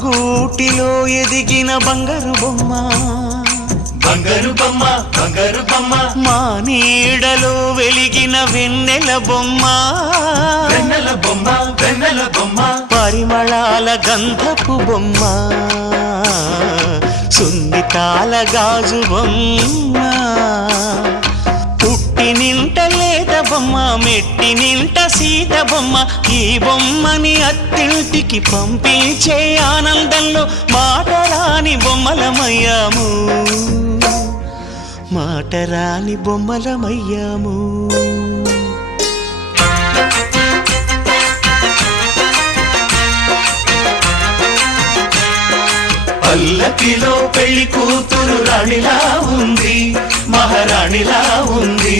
గూటిలో ఎదిగిన బంగారు బొమ్మ బంగారు బొమ్మ బంగారు బొమ్మ మా నీడలో వెలిగిన వెన్నెల బొమ్మ వెన్నెల బొమ్మ వెన్నెల బొమ్మ పరిమళాల గంధపు బొమ్మ సున్నితాల గాజు బొమ్మ పుట్టి నింట లేత బొమ్మ మెట్టి నింట సీత బొమ్మ ఈ బొమ్మని అత్తింటికి పంపించే ఆనందంలో మాటరాని బొమ్మలమయ్యాము మాటరాని బొమ్మలమయ్యాము పల్లకిలో పెళ్లి కూతురు రాణిలా ఉంది మహారాణిలా ఉంది